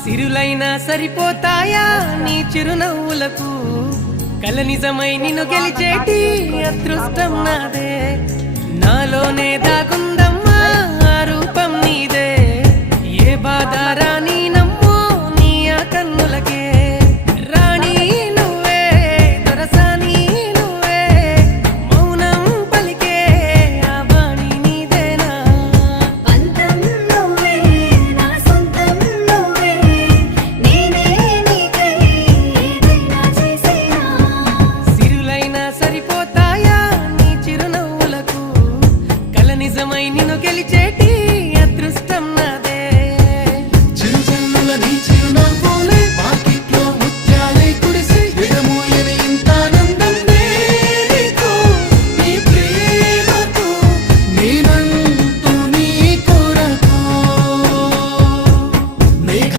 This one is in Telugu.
సిరులైనా సరిపోతాయా నీ చిరునవ్వులకు కల నిజమై నిన్ను గెలిచేటి అదృష్టం నాదే నాలోనే దాగుందమ్మా ఆ రూపం నీదే ఏ బాధ రాని